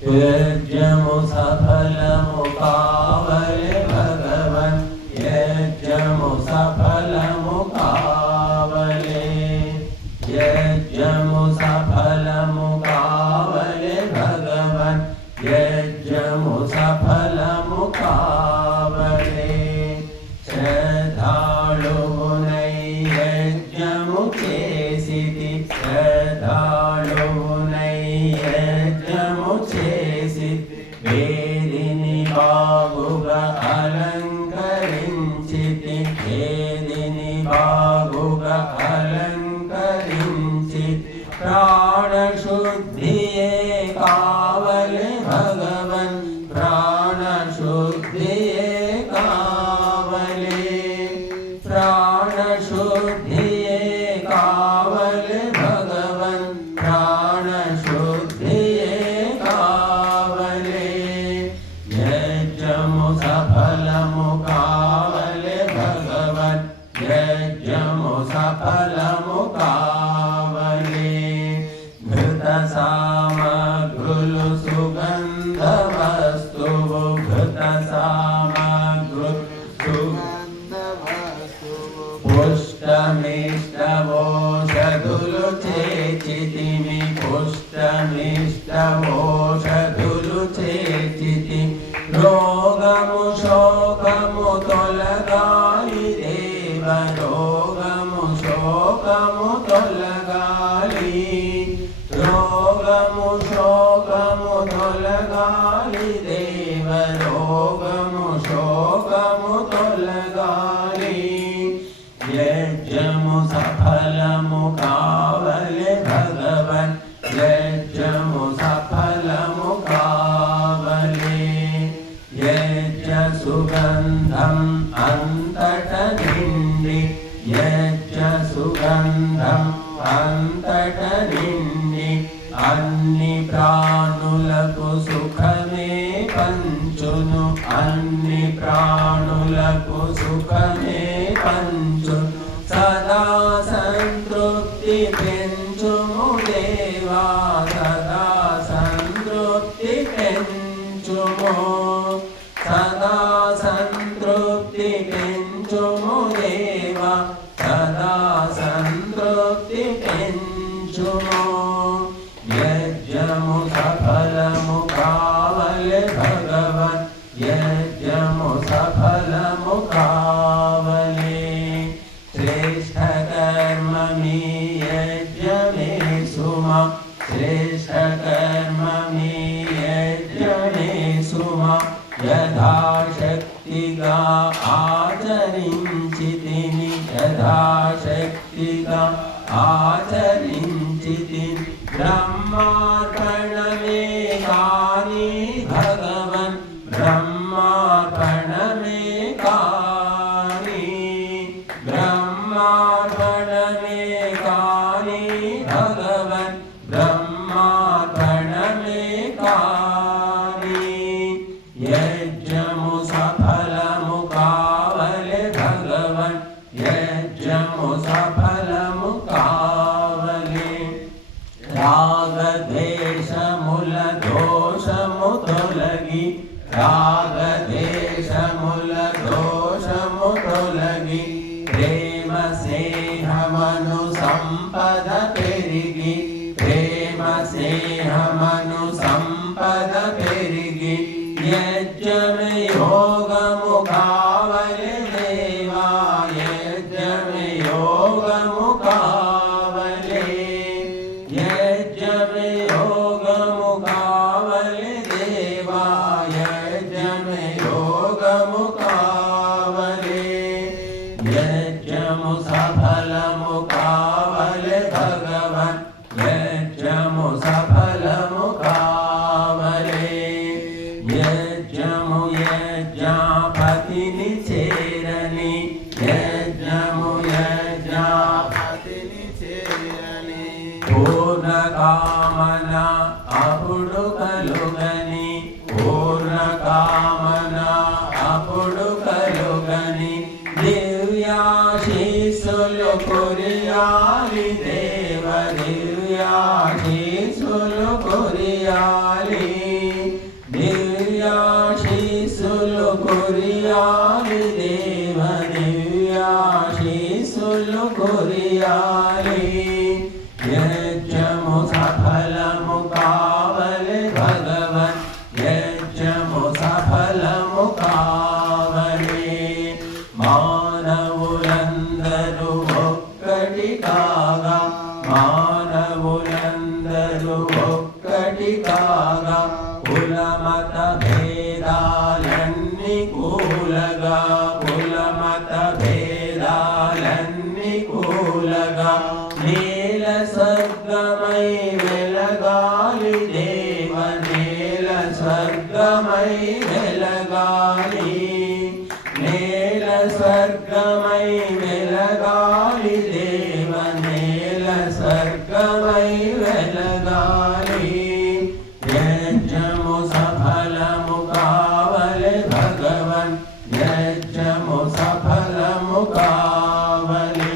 యజ్ఞము సఫలము కావలే భగవన్ యజ్ఞము సఫలము కావలే యజ్ఞము సఫలము కావలే భగవన్ యజ్ఞము సఫలము కావలే శ్రద్ధాళువునై యజ్ఞము చేసితి శ్రద్ధాళువునై యజ్ఞము చేసితి వేదిని బాగుగా అలంకరించితి వేదిని బాగుగా అలంకరించితి ప్రాణశుద్ధియే కావలే భగవన్ ప్రాణశుద్ధియే కావలే ప్రాణశుద్ధియే కావలే భగవన్ ప్రాణశుద్ధియే కావలే యజ్ఞము సఫలము కావలే భగవన్ యజ్ఞము సఫలము కావలే ఘృత సామగ్రులు సుగంధ వస్తువు ఘృత సామగ్రు పుష్టమిష్టవోషధులు చేచితిమి పుష్టమిష్టవోషధులు చేచితి రోగము శోకము తొలగాలి దేవ రోగము శోకము తొలగాలి రోగము శోకము తొలగాలి దేవ రోగము శోకము తొలగాలి యజ్ఞము సఫలము కావలే భగవన్ యజ్ఞము సఫలము కావలే యజ్ఞ సుగంధం అంతట నిండి యజ్ఞ సుగంధం అంతట నిండి అన్ని ప్రాణులకు సుఖమే పంచును అన్ని ప్రాణులకు సుఖమే పంచును సదా సంతృప్తి పెంచుము దేవా సదా సంతృప్తి పెంచుము సదా సంతృప్తి పెంచుము దేవా సదా సంతృప్తి పెంచుము యజ్ఞము సఫలము కావలే భగవన్ యజ్ఞము సఫలము కావలే శ్రేష్ఠ కర్మ మీ యజ్ఞమే సుమ శ్రేష్ఠ కర్మ మీ యజ్ఞమే సుమ యథాశక్తిగా ఆచరించితిని యథాశక్తిగా ఆచరించితి బ్రహ్మార్పణమే కాని భగవన్ బ్రహ్మార్పణమే కాని బ్రహ్మార్పణమే కాని భగవన్ బ్రహ్మార్పణమే కాని యజ్ఞము సఫలము కావలే భగవన్ యజ్ఞము సఫలము కావలే రాగద్వేషముల దోషము తొలగి రాగద్వేషముల దోషము తొలగి ప్రేమ స్నేహమను సంపద పెరిగి ప్రేమ స్నేహమను సంపద పెరిగి యజ్ఞమే యోగము కావలే దేవా యజ్ఞమే యోగము కావలే యజ్ఞమే యోగము కావలే దేవా యజ్ఞమే యోగము కావలే యజ్ఞము సఫలము కావలే భగవన్ యజ్ఞము సఫలము కావలే యజ్ఞము యజ్ఞాపతిని చేరని యజ్ఞము యజ్ఞాపతిని చేరని పూర్ణ కామన అప్పుడు కలుగని పూర్ణ కామన అప్పుడు కలుగని దివ్యాశీస్సులు కురియాలి దేవ దివ్యాశీస్సులు కురియాలి ఒక్కటి కాగా కులమత భేదాలన్నీ కూలగా కులమత భేదాలన్నీ కూలగా నేల స్వర్గమై వెలగాలి దేవ నేల స్వర్గమై వెలగాలి నేల స్వర్గమై వెలగాలి దేవ నేల స్వర్గమై వెలగాలి యజ్ఞము సఫలము కావలె భగవన్ యజ్ఞము సఫలము కావలె